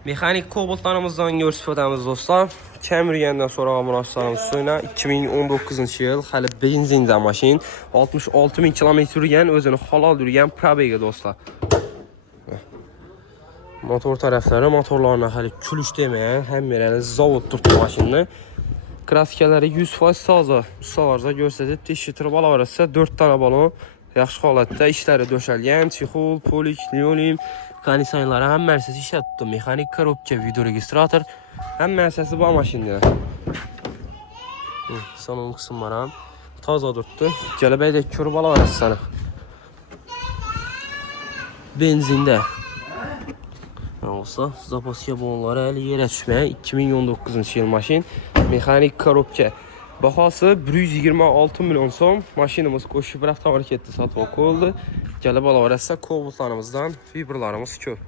Mexanik Cobaltlarımızdan görsüfədəmiz dostlar. Kəmirgəndən sonra amoraslarımız suyuna 2019-cu yıl hələ benzində maşin 66.000 kilometr yürüyən, özünü halal yürüyən probeyga dostlar. Motor tərəfləri, motorlarına hələ külüş deməyən, həm yerəli zavod tutdu maşinini. Kraskələri 100% saza, ustalarca göstərib, dişitir bala varsa 4 dənə balon yaxşı halətdə işləri döşəlgən, çixol, polik, neonim, kondisyonerləri həm mərsəsi işə tutdu. Mexanik korobka, video registrator, həm mərsəsi bu maşindir. Salon qısımları taza tutdu. Gəlibək də kör bala var sana. Benzində. Olsa, zapaskiya bonları əli yerə düşməyə 2019-cu yıl maşin. Mexanik korobka. Baxası 126 milyon son. Maşinimiz qoşub rəftar etdi, satıb qoyuldu. Gəlib ala varsa, kovultlarımızdan fibrlarımız kör.